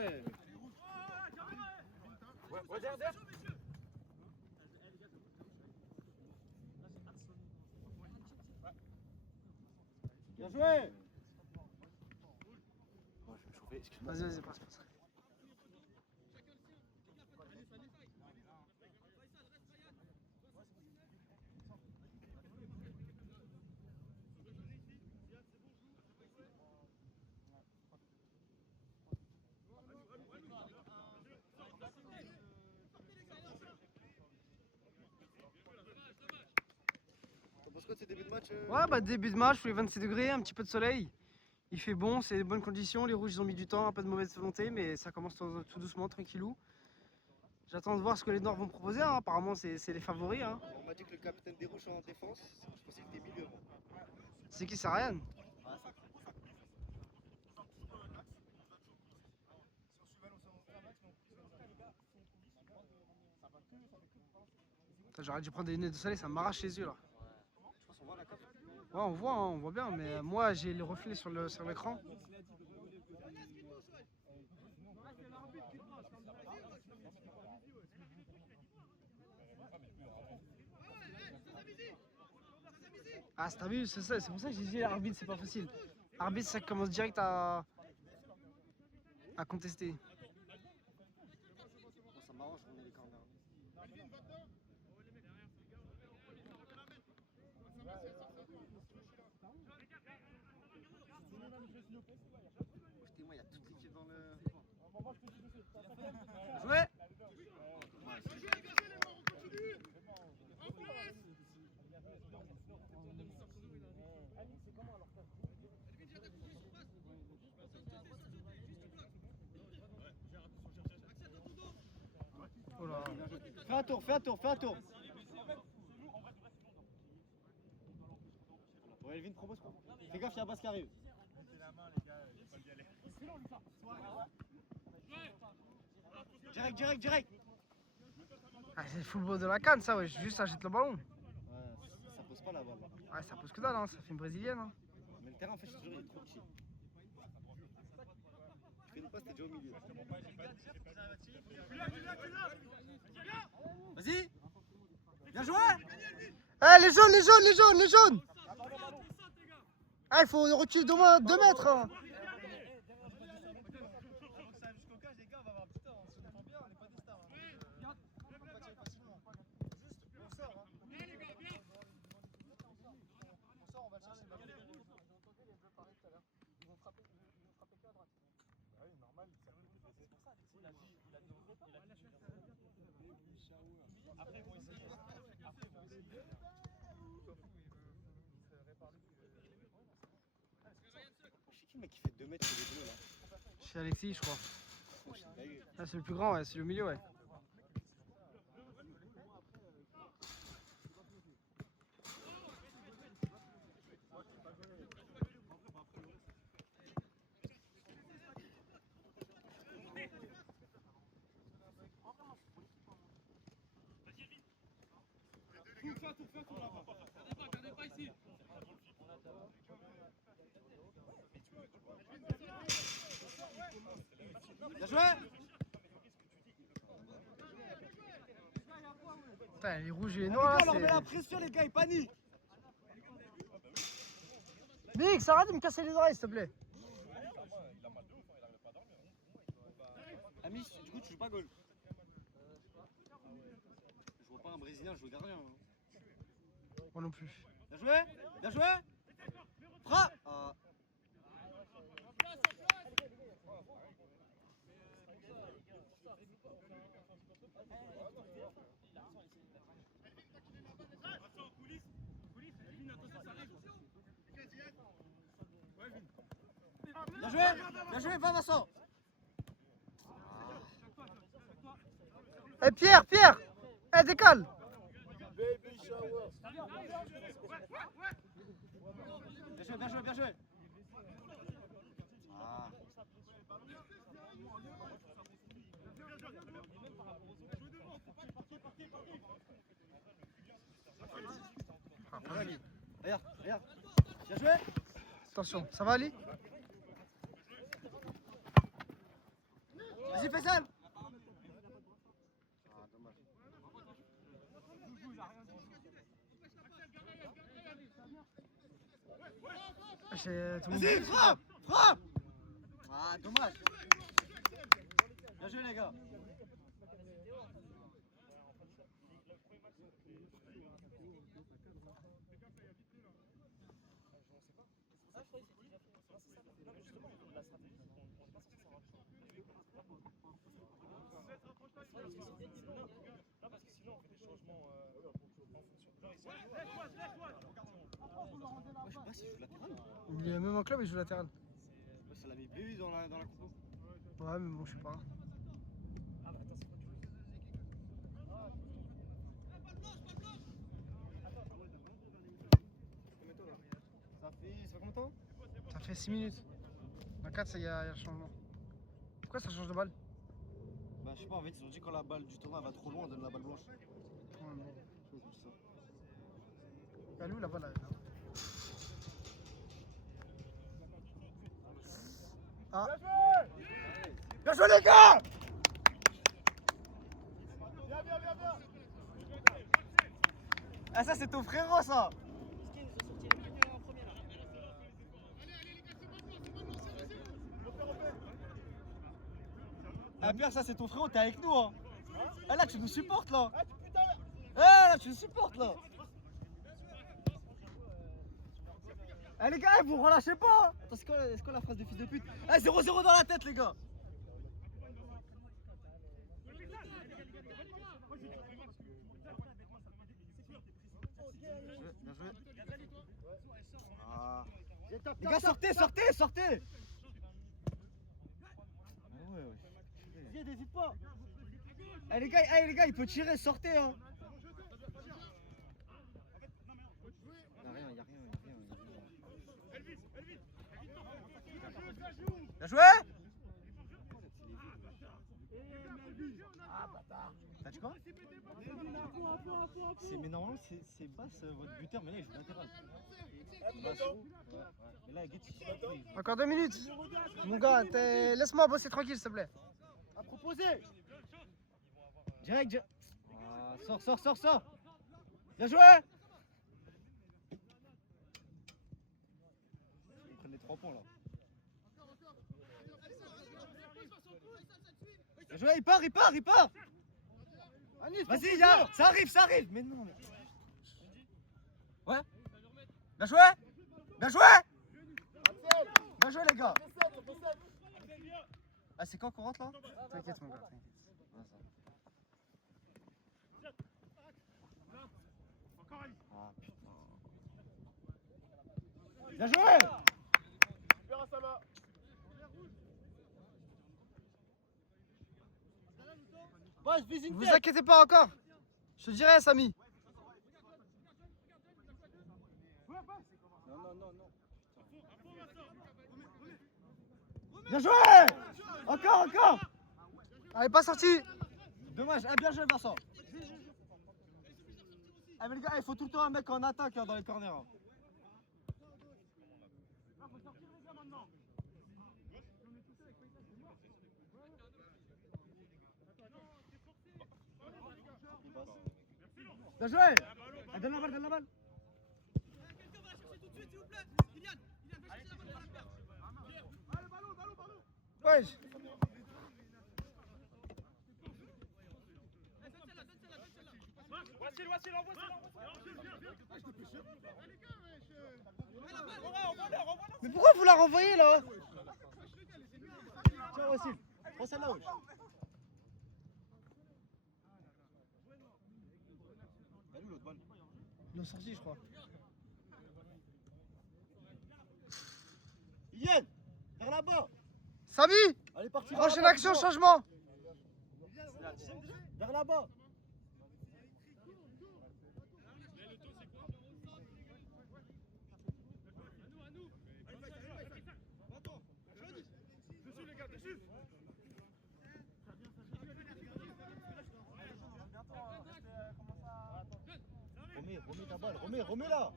joué. Ouais, derrière. Bien joué. Bon, je vais me chauffer, excuse-moi. Vas-y, passe. T'en penses quoi de ces débuts de match Ouais, bah début de match, tous les 26 degrés, un petit peu de soleil. Il fait bon, c'est de bonnes conditions. Les rouges, ils ont mis du temps, un peu de mauvaise volonté, mais ça commence tout doucement, tranquillou. J'attends de voir ce que les Noirs vont proposer. Hein. Apparemment, c'est les favoris. Hein. On m'a dit que le capitaine des rouges en défense, je pensais qu'il était milieu. C'est qui, c'est Ryan? J'aurais dû prendre des lunettes de soleil, ça m'arrache les yeux là. Je pense qu'on voit la cape. Ouais, on voit bien, mais moi j'ai les reflets sur l'écran. Ah, c'est vu, c'est ça, c'est pour ça que j'ai dit l'arbitre, c'est pas facile. Arbitre, ça commence direct à contester. Bon, ça m'arrange qu'on ait les corners. Écoutez-moi, il y a toute l'équipe dans le. Joué. Oh là. Fais un tour. Ouais, Elvin, propose. Fais gaffe, il y a Abbas qui arrive. Direct. Ah, c'est le football de la canne, ça, ouais. Juste ça jette le ballon. Ouais, ça pose pas la balle. Ouais, ça pose que dalle, hein. Ça fait une brésilienne. Hein. Mais le terrain, en fait, il est trop petit. Tu fais une passe, t'es déjà au milieu. Vas-y. Bien joué. Eh, les jaunes. Ah, il faut reculer d'au moins 2 mètres. Hein. C'est qui le mec qui fait 2 mètres sur les bleus là? C'est Alexis, je crois. Ah, c'est le plus grand, ouais. C'est le milieu, ouais. Gardez pas ici. Bien joué. Putain, les rouges et les noirs, On leur met là, la pression, les gars, ils paniquent. Mix, arrête de me casser les oreilles, s'il te plaît. Amis, du coup, tu joues pas goal. Je vois pas un Brésilien jouer gardien. Hein. Moi non plus. Bien joué. Frappe. Ah. Bien joué, va Vincent. Eh, Pierre. Eh, décale. Bien joué. Ah. Regarde. Bien joué. Attention, ça va Ali? Vas-y, Faisal. Ah, dommage. Vas-y, frappe. Frappe. Ah, dommage. Bien joué, les gars. Je sais pas si je joue latéral. Il est même en club, il joue latéral. Ça l'a mis BU dans la compo. Ouais, mais bon, je sais pas. Ça fait combien de temps? Ça fait 6 minutes. Dans 4, il y a le changement. Pourquoi ça change de balle? Bah, je sais pas, en fait, ils ont dit quand la balle du tournoi va trop loin, on donne la balle blanche. Ouais, bon. Je sais pas, ça. Elle est où la balle là? Ah, Bien joué, les gars! Ah, ça, c'est ton frérot, ça! Ah, Pierre, ça, c'est ton frérot, t'es avec nous, hein! Ah, là, tu nous supportes, là! Ah, là, tu nous supportes, là! Ah, les gars, vous relâchez pas! Hein. Attends, c'est quoi la phrase de fils de pute? Ah, 0-0 dans la tête, les gars! Bien joué. Ah. Les gars, sortez, sortez, sortez! Ah ouais, ouais. N'hésite pas! Eh, les gars, il peut tirer, sortez, hein! Y'a rien, y'a rien, y'a rien. Bien joué! T'as dit quoi? Mais normalement c'est basse votre buteur, mais là il joue latéral. Mais là Guet il joue. encore 2 minutes. Mon gars, laisse-moi bosser tranquille, s'il te plaît. À proposer! Direct, ah, sors! Bien joué! Ils prennent les 3 points là. Bien joué, il part! Vas-y, ça arrive! Mais non, mais... Ouais? Bien joué, les gars! Ah, c'est quand qu'on rentre là? T'inquiète, mon gars, t'inquiète. Ah putain. Bien joué! Vous inquiétez pas encore. Je te dirai, Samy. Non. Bien joué! Encore! Elle est pas sortie. Dommage, bien joué Vincent. Ah mais les gars, il faut tout le temps un mec en attaque hein, dans les corners. Hein. Bien joué! Donne la balle! Ouais. Voici, l'envoie. Mais pourquoi vous la renvoyez là? Tiens, voici. Prends celle-là, wesh. Elle est où l'autre balle? Ils l'ont sorti, je crois. Yann! Vers là-bas! Samy! Allez, parti! Prochaine action, changement! Vers là-bas! Remets ta balle, remets là!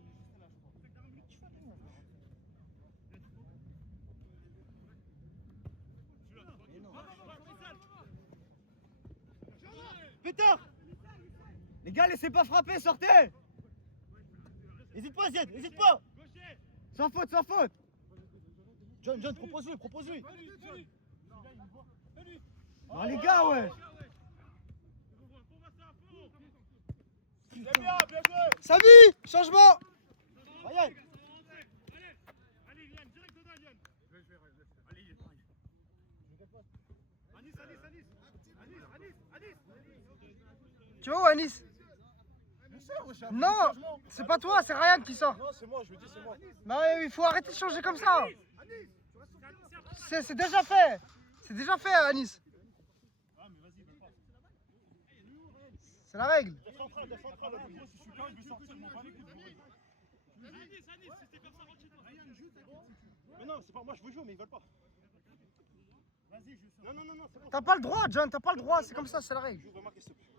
Pétard. Les gars, laissez pas frapper, sortez. Hésite pas, Zied, hésite pas. Sans faute, sans faute. John, propose-lui. Ah les gars, ouais. Bien joué. Samy, changement. Ryan. Tu vois où Anis? Non, c'est pas toi, c'est Ryan qui sort. Non, c'est moi, je vous dis, c'est moi. Bah il faut arrêter de changer comme ça. C'est déjà fait. C'est déjà fait à Anis. C'est la règle. Mais non, c'est pas moi, je veux jouer, mais ils veulent pas. Non, c'est bon. T'as pas le droit, John, t'as pas le droit, c'est comme ça, c'est la règle. Je veux marquer, s'il te plaît.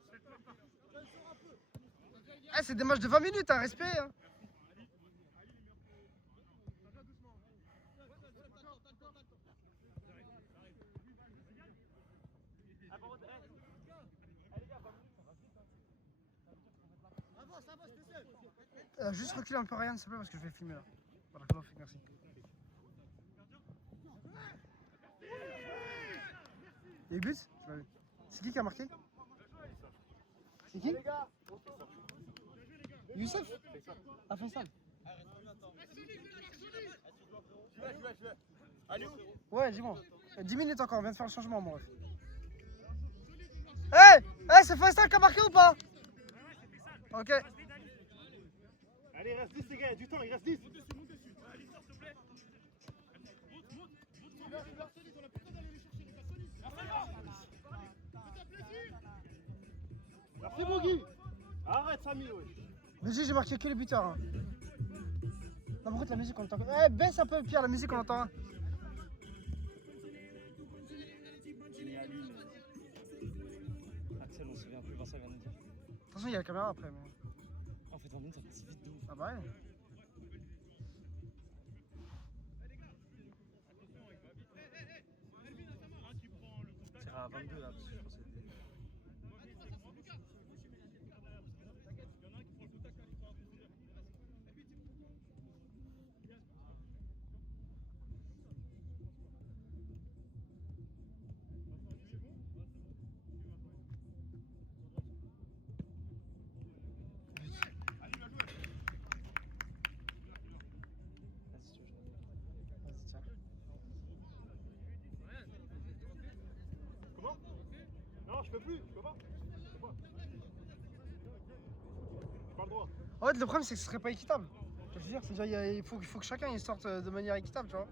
Eh, c'est des matchs de 20 minutes, hein, respect. Hein. Juste recule un peu Ryan, s'il te plaît, parce que je vais filmer là. Voilà, merci. Et but? C'est qui a marqué? C'est qui? Youssef? Ah, Faisal. Ouais, dis-moi. 10 minutes encore, on vient de faire le changement, mon ref. C'est Faisal qui a marqué ou pas? Ok. Allez, il reste 10, les gars, il y a du temps, il reste 10. Merci, Bougui. Arrête, Samy, ouais. Mais j'ai marqué que les buteurs. Hein. Non, par contre, la musique, on entend. Baisse un peu, Pierre, la musique, on entend. Hein. Axel, on se souvient plus, Vincent vient de dire. Attention, il y a la caméra après. Mais... En fait, 20 minutes, ça passe vite de ouf. Ah bah ouais. C'est à 22 là, parce que je pensais. Comment? Non, je peux plus, je peux pas. J'ai pas le droit. En fait, le problème, c'est que ce serait pas équitable. Je veux dire, c'est-à-dire, il faut que chacun il sorte de manière équitable, tu vois.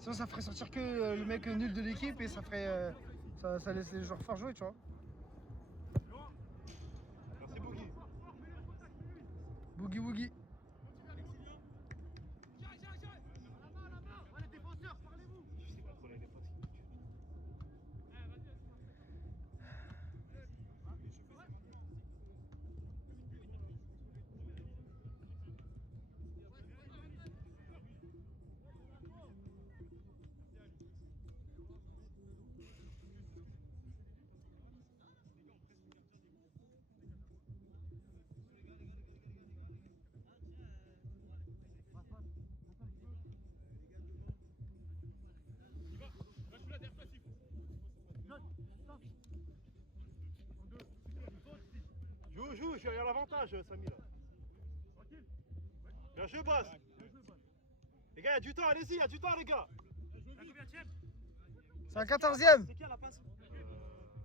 Sinon, ça ferait sortir que le mec nul de l'équipe et ça ferait. Ça laisse les joueurs forts jouer, tu vois. Merci, Bougui. Boogie Woogie. Je sais pas trop les potes. Joue, je vais aller à l'avantage, Samy là. Bien joué, boss. Les gars, il y a du temps, allez-y, il y a du temps, les gars. C'est un 14ème. C'est qui à la passe?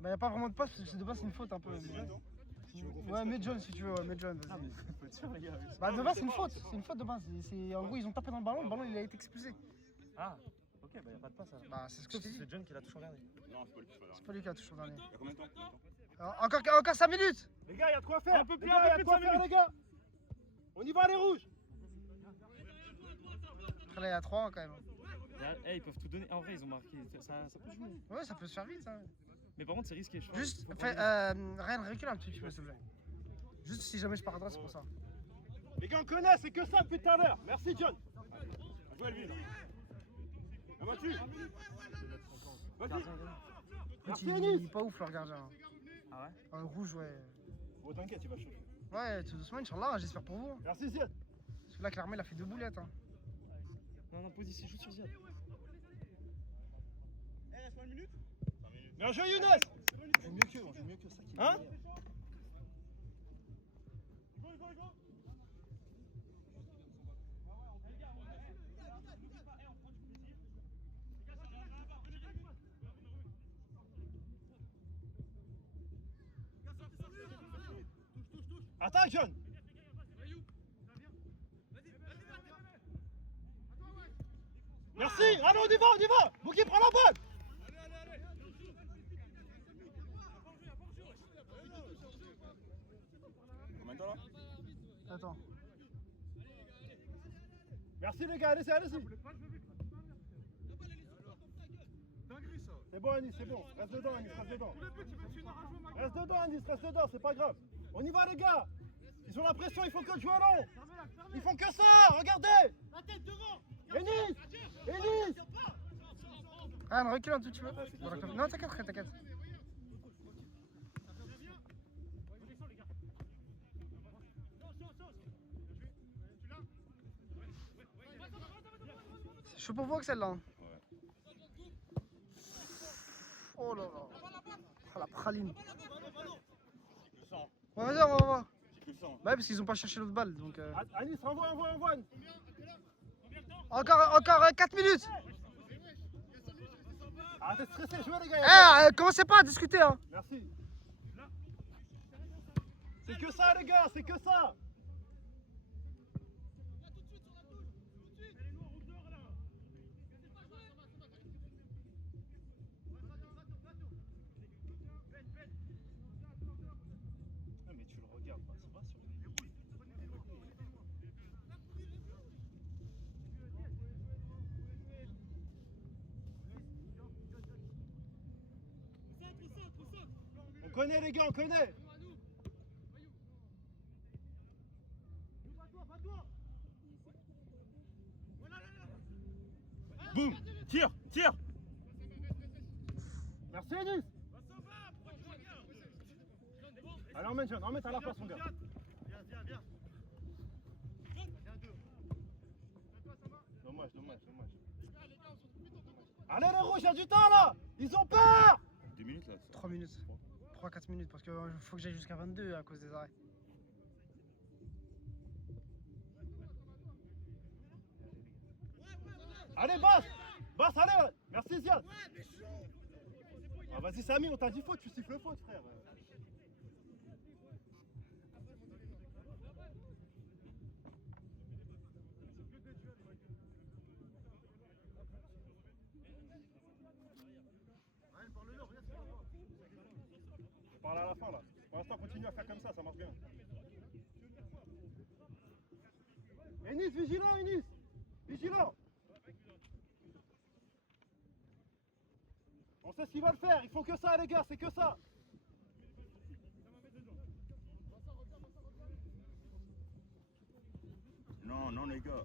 Bah, y a pas vraiment de passe, parce que c'est de base, c'est une faute un peu. Mais... Ouais, mets John si tu veux, ouais, mets John, vas-y. Faut être sûr, les gars. Bah, de base, c'est une faute de base. En gros, ils ont tapé dans le ballon il a été expulsé. Ah, ok, bah y'a pas de passe alors. Bah, c'est ce que je t'ai dit. C'est John qui l'a touché en dernier. Non, c'est pas lui qui fait C'est pas lui qui a touché au dernier. Il y a combien de temps? Encore 5 minutes. Les gars, il y a de quoi faire. Un peu plus, les gars. On y va, les rouges. Après, là, il y a 3 quand même. Ils peuvent tout donner. En vrai, ils ont marqué. Ça peut jouer. Ouais, ça peut se faire vite, hein. Mais par contre, c'est risqué. Je pense. Juste, Faut fais, pas- Ryan, recule un petit peu, s'il te plaît. Juste si jamais je pars à droite, c'est pour ça. Les gars, on connaît, c'est que ça depuis tout à l'heure. Merci, John. Jouez lui. Ah, vas-y. Vas-y. En fait, Merci, il Anis. est pas ouf, leur gardien. Hein. Ah ouais? Rouge, ouais. Bon, t'inquiète, il va chauffer. Ouais, tout doucement, Inch'Allah, j'espère pour vous. Merci Ziad. Parce que là, clairement, il a fait 2 boulettes. Hein. Non, pose ici, juste sur Ziad. Bien joué Younes. On joue mieux qu'eux, on joue mieux que ça. Hein? Attaque jeune. Merci. Allez, on y va. Bouki, prends la balle. Combien de temps là? Attends. Merci les gars, allez-y. C'est bon Anis, c'est bon. Reste dedans Anis, reste dedans. Reste dedans, c'est pas grave. On y va les gars. Ils ont la pression, il faut que jouer long. Ils font que ça, regardez. La tête devant. Enis. Ryan, recule un tout petit peu. Voilà, non, t'inquiète. C'est chaud pour vous, Axel, là. Oh là là. Oh, la praline. Ouais, vas-y, on va voir. Bah ouais, parce qu'ils ont pas cherché l'autre balle, donc... Anis, envoie. Encore 4 minutes. Arrêtez de stresser, jouez les gars. Commencez pas à discuter, hein. Merci. C'est que ça les gars, c'est que ça. Mais tu le regardes, c'est pas sur les... On connaît les gars, on connaît. Boum! Tire! Merci Enis. Allez, emmène jeune, emmène à la place mon gars. Dommage. Allez les rouges, il y a du temps là. Ils ont peur. 2 minutes là. 3 minutes. 3-4 minutes, parce qu'il faut que j'aille jusqu'à 22 à cause des arrêts. Allez Basse, allez. Merci Ziad. Ah vas-y Samy, on t'a dit faute, tu siffles faute frère. Je parle à la fin là. Pour l'instant continue à faire comme ça marche bien. Enis, vigilant. On sait ce qu'ils veulent faire, ils font que ça les gars, c'est que ça. Non les gars.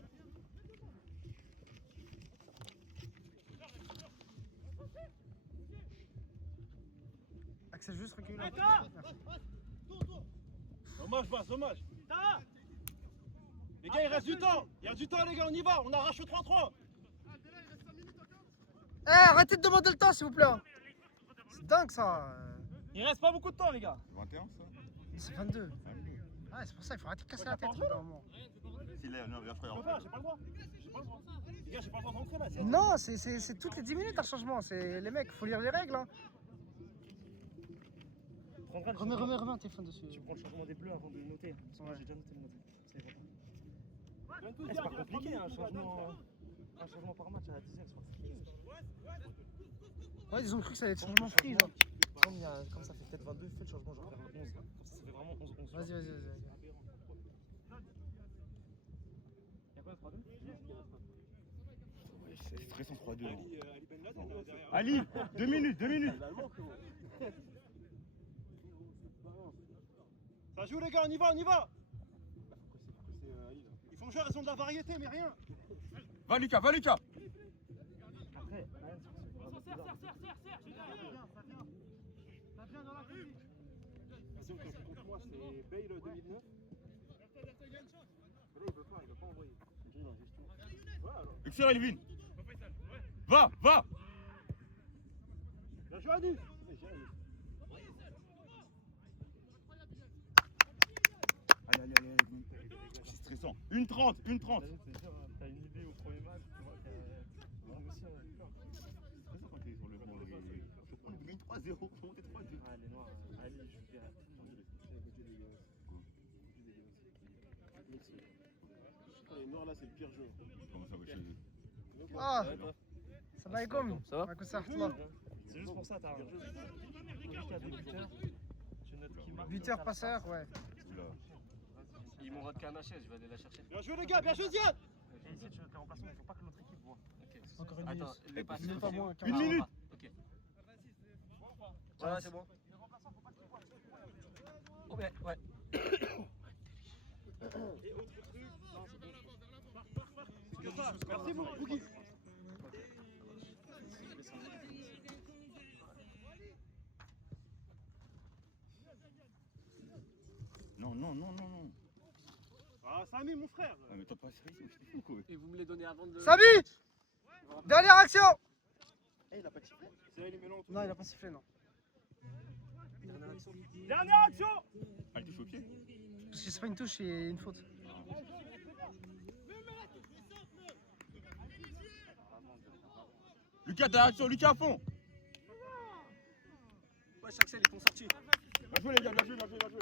Axel, juste recule. Dommage. Les gars, il reste du temps. Il y a du temps les gars, on y va, on arrache le 3-3. Arrêtez de demander le temps, s'il vous plaît. C'est dingue ça. Il reste pas beaucoup de temps, les gars. 21 ça? C'est 22. 22. Ouais, c'est pour ça, il faut arrêter de casser la tête au bout d'un moment. S'il est, non, frère. J'ai pas le droit. Les gars, j'ai pas le droit d'entrer là. Non, c'est toutes les 10 minutes un changement. C'est les mecs, faut lire les règles. Hein. Remets un téléphone dessus. Tu prends le changement des bleus avant de noter. Parce que moi, j'ai déjà noté le noter. Ça ira pas. C'est C'est pas compliqué, un changement par match à la 10e, c'est pas compliqué. Ouais, ils ont cru que ça allait être changement free. Genre. Comme ça fait peut-être 22, fais le changement genre vers le 11. Comme ça, ça fait vraiment 11-11. Vas-y. Y'a quoi, 3-2? C'est stressant 3-2. Ali, 2 minutes. Ça joue les gars, on y va. Ils font jouer, ils ont de la variété, mais rien. Va Lucas. Après, Serre. Ça vient dans la cuisine. l'impression que contre moi, c'est Bale 2009. Mais là, il veut pas envoyer. Il est dans la gestion. Ouais, alors. Excellent, Elvin. Va, va. Bien joué, Anis. Allez, allez, allez. C'est stressant. Une 30, une 30. T'as une idée au premier match, tu vois, moi aussi, on a eu peur. C'est stressant quand t'es sur le banc. On gagne 3-0, on monte 3-2. Ah, les noirs, allez, je vais Les Noirs, là, c'est le pire jeu. Comment ça va chez eux? Ah, ça va comme Ça va? معكم ساحتنا. C'est juste pour ça, t'as un. Jusqu'à des buteurs, tu notes qui marque. Buteur, passeur, ouais. Oula. Ils m'ont vodka à ma chaise, je vais aller la chercher. Bien joué, les gars, bien joué, Ziad. Et essaie de jouer en remplacement, il faut pas que l'autre équipe voit. Encore une Attends, minute. les passes. Même pas moins, Une minute. Ok. Voilà, c'est bon. Oh, ouais, ouais. Merci beaucoup, Bougie. Non, non, non, non, non. Ah, Samy, mon frère. Ah, mais t'as pas sérieux, c'est fou quoi. Et vous me les donnez avant de. Samy, dernière action. Il a pas sifflé. C'est là, il est mélange. Non, il a pas sifflé, non. Dernière action. Ah, il touche au pied. Parce que c'est pas une touche, c'est une faute. Lucas, t'as l'action, Lucas à fond. Ouais, Axel, ils t'ont sorti. Bien joué les gars, bien joué, bien joué, bien joué.